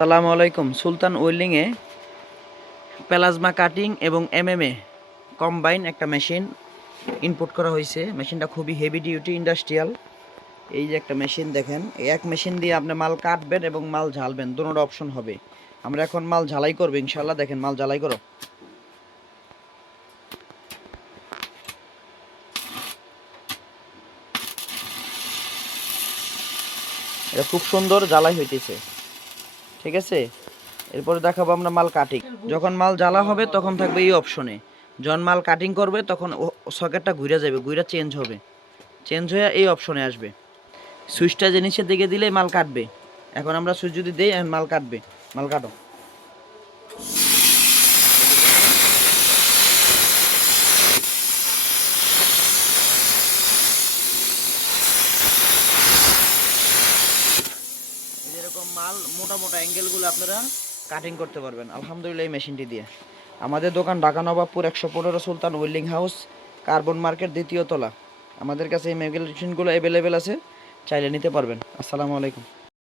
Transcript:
আসসালামু আলাইকুম। সুলতান ওয়েল্ডিংয়ে plasma cutting এবং এমএমএ কম্বাইন একটা মেশিন ইনপুট করা হয়েছে। মেশিনটা খুবই হেভি ডিউটি ইন্ডাস্ট্রিয়াল। এই যে একটা মেশিন দেখেন, এই এক মেশিন দিয়ে আপনি মাল কাটবেন এবং মাল ঝালবেন, দুটোর অপশন হবে। আমরা এখন মাল ঝালাই করবো ইনশাল্লাহ। দেখেন মাল ঝালাই করো, এটা খুব সুন্দর জ্বালাই হইতেছে, ঠিক আছে। এরপরে দেখাবো আমরা মাল কাটিং। যখন মাল জ্বালা হবে তখন থাকবে এই অপশনে। যখন মাল কাটিং করবে তখন সকেটটা ঘুরে যাবে, ঘুরে চেঞ্জ হবে, চেঞ্জ হয়ে এই অপশনে আসবে। সুইচটা যে নিচের দিকে দিলেই মাল কাটবে। এখন আমরা সুইচ যদি দিই এখন মাল কাটবে। মাল কাটো। এরকম মাল মোটা মোটা অ্যাঙ্গেলগুলো আপনারা কাটিং করতে পারবেন আলহামদুলিল্লাহ এই মেশিনটি দিয়ে। আমাদের দোকান ঢাকা নবাবপুর 115 সুলতান ওয়েল্ডিং হাউস, কার্বন মার্কেট, দ্বিতীয় তলা। আমাদের কাছে এই মেশিনগুলো অ্যাভেলেবেল আছে, চাইলে নিতে পারবেন। আসসালামু আলাইকুম।